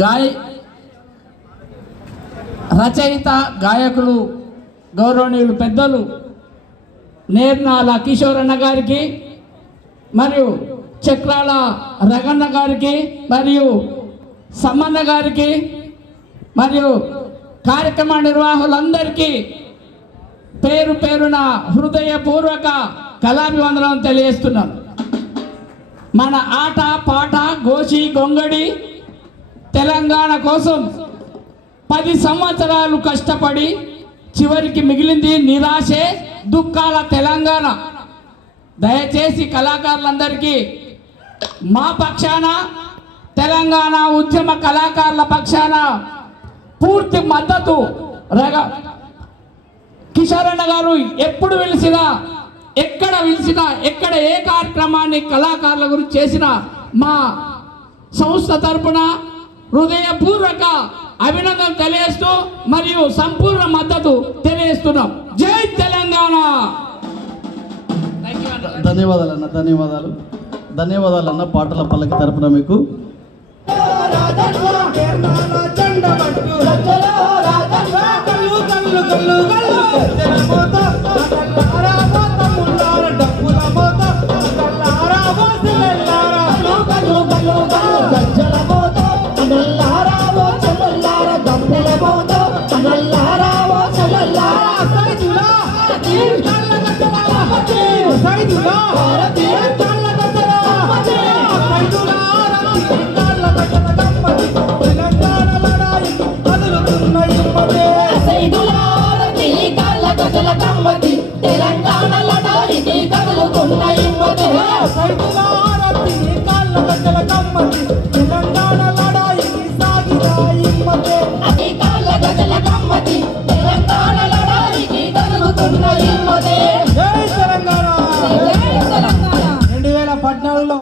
గాయ రచయిత గాయకులు గౌరవనీయులు పెద్దలు నేర్నాల కిషోరన్న గారికి మరియు చక్రాల రగన్న గారికి మరియు సమ్మన్న గారికి మరియు కార్యక్రమ నిర్వాహకులందరికీ పేరు పేరున హృదయపూర్వక కళాభివందనం తెలియజేస్తున్నాను. మన ఆట పాట గోషి గొంగడి తెలంగాణ కోసం పది సంవత్సరాలు కష్టపడి చివరికి మిగిలింది నిరాశే దుఃఖాల తెలంగాణ. దయచేసి కళాకారులందరికీ మా పక్షాన తెలంగాణ ఉద్యమ కళాకారుల పక్షాన పూర్తి మద్దతు రగ కిషోరన్న గారు ఎప్పుడు పిలిచినా ఎక్కడ పిలిచినా ఎక్కడ ఏ కార్యక్రమాన్ని కళాకారుల గురించి చేసినా మా సంస్థ తరపున హృదయపూర్వక అభినందన తెలియజేస్తూ మరియు సంపూర్ణ మద్దతు తెలియజేస్తున్నాం జై తెలంగాణ అన్న. ధన్యవాదాలు అన్న ధన్యవాదాలు ధన్యవాదాలు అన్న పాటల పల్లకి తరపున మీకు Sai do lá! Para dentro! సైతుల ఆరతి కాళ్ళ దగ్గర కమ్మతి